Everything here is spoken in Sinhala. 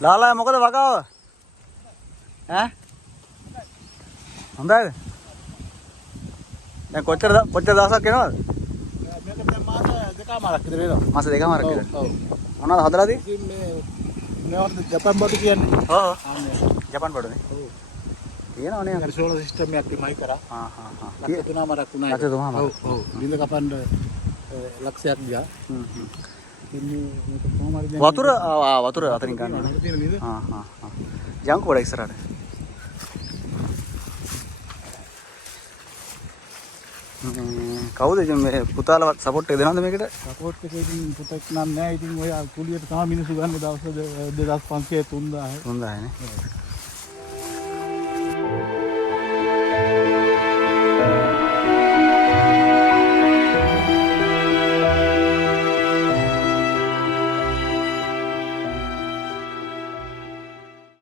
ලාලා මොකද වගාව? ඈ? හොඳයිද? දැන් කොච්චර දවසක් එනවද? මේක දැන් මාස දෙකමාරක් විතර වෙනවා. මාස දෙකමාරක් විතර. ඔව්. මොනවද හදලා තියෙන්නේ? ඉතින් මේවට ජපාන් බඩු කියන්නේ. ඔව්. ජපාන් බඩුනේ. ඔව්. තියෙනවනේ. අර සෝලර් සිස්ටම් එකක් තියමයි කරා. හා හා හා. ලක්ෂ 3මාරක් වුණා. ලක්ෂ 3මාරක්. ඔව් ඔව්. බින්ද කපන්න ලක්ෂයක් ගියා. ඉතින් මේක කොහොම හරි දැන් වතුර අතරින් ගන්න. වතුර තියෙන නේද? හා හා හා. යන්කෝ වඩ ඉස්සරහට. කවුද ඉතින් මේ පුතාලවත් සපෝට් එක දෙනවද මේකට? සපෝට් එක ඉතින් පුතෙක් නම් නෑ. ඉතින් ඔය කුලියට තමයි මිනිස්සු ගන්න දවස් 2500 3000. 3000 නේ.